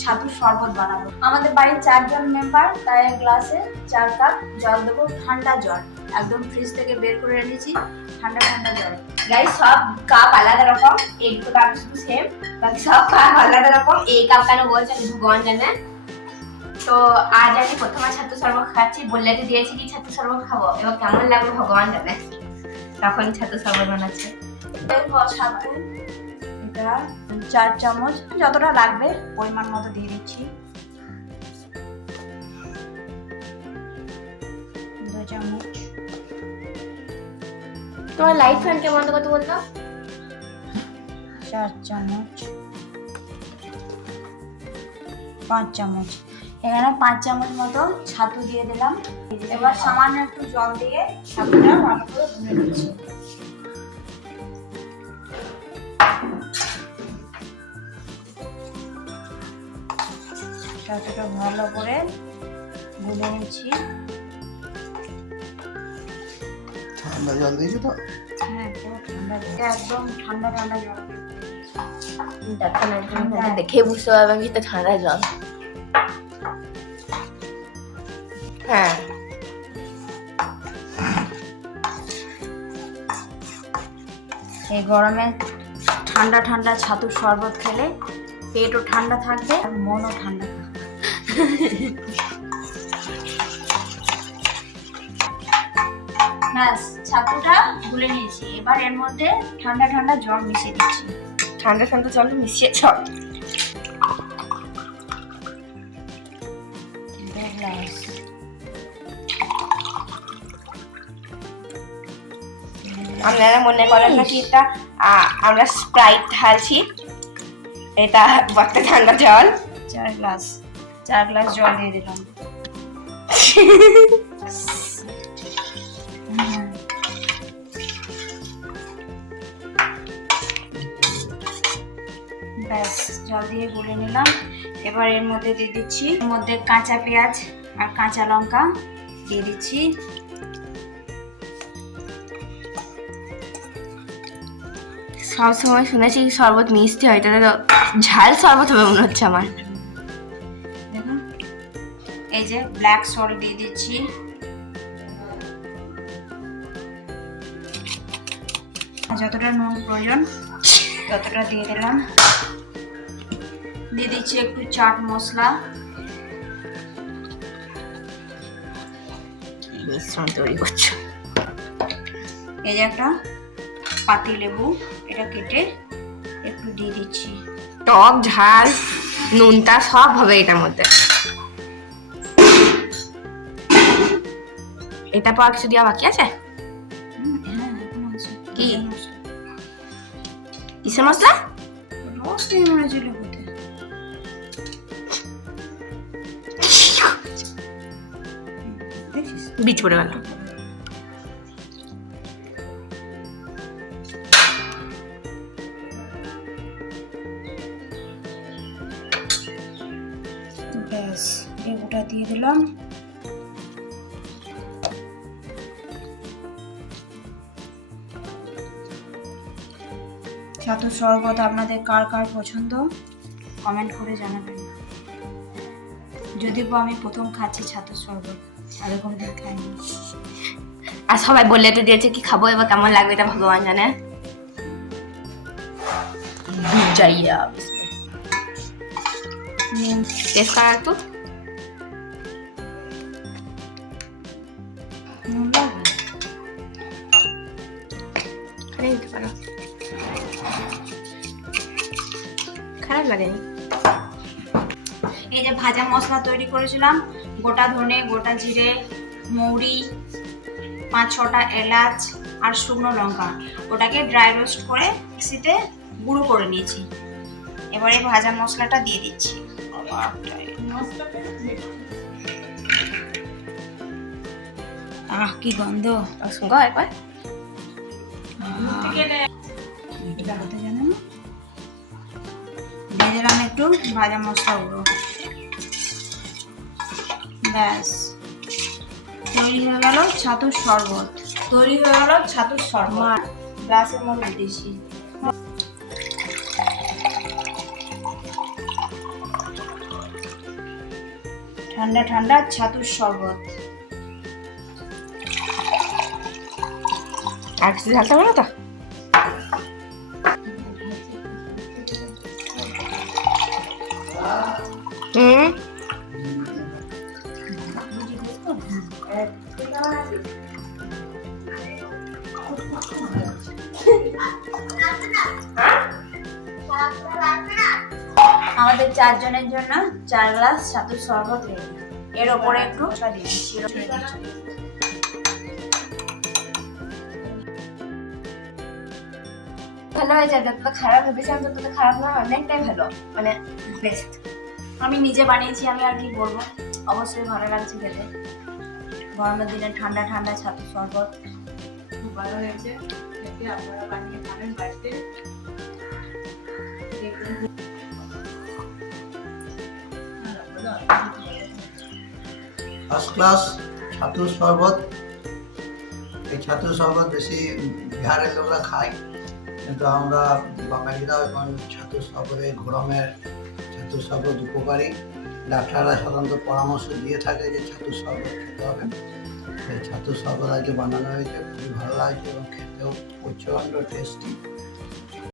ছাতুর শরবত বানাবো। আমাদের বাড়ির 4 জন মেম্বার, তাই গ্লাসে 4 কাপ জল দেবো, ঠান্ডা জল, একদম ফ্রিজ থেকে বের করে এনেছি ঠান্ডা ঠান্ডা জল। গাইস সব কাপ আলাদা রকম, এই দুটো কাপ শুধু সেম, বাকি সব কাপ আলাদা রকম। এই কাপ কেন বলছেন ভগবান জানে। তো আজ আমি প্রথমে ছাতু শরবত খাচ্ছি, বললে তো দিয়েছি কি ছাতু শরবত খাবো, এবার কেমন লাগবে ভগবান জানে। তখন ছাতু শরবত বানাচ্ছে। ছাতু এটা 4 চামচ, যতটা লাগবে পরিমাণ মতো দিয়ে দিচ্ছি। 2 চামচ। তোমার লাইট ফ্যান কে বন্ধ করতে বলতো। 4 চামচ, 5 চামচ, এখানে 5 চামচ মতো ছাতু দিয়ে দিলাম। এবার সামান্য একটু জল দিয়ে ছাতুটা ভালো করে ভুনে নিচ্ছি। ছাতুটা ভালো করে গুলে নিচ্ছি। ঠান্ডা জল দিয়েছি তো? হ্যাঁ, পুরো ঠান্ডা জল, একদম ঠান্ডা ঠান্ডা জল। দেখো না, তুমি দেখে বুঝতে পারবে কি এটা ঠান্ডা জল। হ্যাঁ, এই গরমে ঠান্ডা ঠান্ডা ছাতুর শরবত খেলে পেটও ঠান্ডা থাকবে আর মনও ঠান্ডা থাকবে। ব্যাস, ছাতুটা গুলে নিয়েছি। এবার এর মধ্যে ঠান্ডা ঠান্ডা জল মিশিয়ে দিচ্ছি। ঠান্ডা ঠান্ডা জল মিশিয়ে গ্লাস আপনারা মনে করেন নাকি এটা আমরা স্প্রাইট ঢালছি, এটা বটে ঠান্ডা জল। 4 গ্লাস জল দিয়ে দিলাম। ব্যাস, জল দিয়ে গুলে নিলাম। এবার এর মধ্যে দিয়ে দিচ্ছি, এর মধ্যে কাঁচা পেঁয়াজ আর কাঁচা লঙ্কা দিয়ে দিচ্ছি। সব সময় শুনেছি শরবত মিষ্টি হয়, তাহলে তো ঝাল শরবত হবে মনে হচ্ছে আমার। দেখুন, এই যে ব্ল্যাক সল্ট দিয়ে দিচ্ছি। যতটা নুন প্রয়োজন ততটা দিয়ে দিলাম। দিয়ে দিচ্ছি একটু চাট মশলা। মিশ্রণ তৈরি করছো। এই যে একটা পাতি লেবু, এটা কেটে একটু দিয়ে দিচ্ছি। টক ঝাল নুনটা সব হবে এটার মধ্যে। এটা পর কিছু দেওয়া বাকি আছে? হ্যাঁ, এখন আছে। কি? কিসের মশলা? রস দিয়ে মনে ছিল কোথায়। দেখিস, বীজ পড়ে গেল। ব্যাস, লেবুটা দিয়ে দিলাম। ছাতুর শরবত আপনাদের কার কার পছন্দ কমেন্ট করে জানাবেন। যদিও আমি প্রথম খাচ্ছি ছাতুর শরবত, আগে কোনোদিন খাইনি। আর সবাই বললে তো দিয়েছে কি খাবো, এবার কেমন লাগবে এটা ভগবান জানে। যাইয়া টেস্ট করা একটু। নুন লাগবে? খারাপ দিতে পারো, খারাপ লাগেনি। এই যে ভাজা মশলা তৈরি করেছিলাম, গোটা ধনে, গোটা জিরে, মৌরি, 5-6টা এলাচ আর শুকনো লঙ্কা, ওটাকে ড্রাই রোস্ট করে মিক্সিতে গুঁড়ো করে নিয়েছি। এবারে ভাজা মশলাটা দিয়ে দিচ্ছি। কি গন্ধ! সঙ্গ একবার জানো না, দিয়ে দিলাম একটু ভাজা মশলা গুঁড়ো। ব্যাস, তৈরি হয়ে গেল ছাতুর শরবত। গ্লাসের মধ্যে দিয়েছি। ঠান্ডা ঠান্ডা ছাতুর শরবত। আর কিছু ঢালতে হবে না তো? হুম আমাদের 4 জনের জন্য 4 গ্লাস ছাতুর শরবত রেডি। এর ওপরে একটু মশলা দিয়ে দিচ্ছি। ভালো হয়েছে, যতটা খারাপ ভেবেছিলাম ততটা খারাপ না, অনেকটাই ভালো, মানে বেস্ট। আমি নিজে বানিয়েছি, আমি আর কি বলবো, অবশ্যই ভালো লাগছে খেতে। গরমের দিনে ঠান্ডা ঠান্ডা ছাতুর শরবত খুব ভালো হয়েছে খেতে। আপনারা বানিয়ে খাবেন বাড়িতে, দেখবেন। ফার্স্ট ক্লাস ছাতুর শরবত। এই ছাতুর শরবত বেশি বিহারের লোকরা খায়, কিন্তু আমরা বাঙালিরা এখন ছাতুর শরবতে গরমের ছাতুর শরবত উপকারী। ডাক্তাররা সাধারণত পরামর্শ দিয়ে থাকে যে ছাতুর শরবত খেতে হবে। এই ছাতুর শরবত আজকে বানানো হয়েছে, খুবই ভালো লাগছে এবং খেতেও প্রচণ্ড টেস্টি।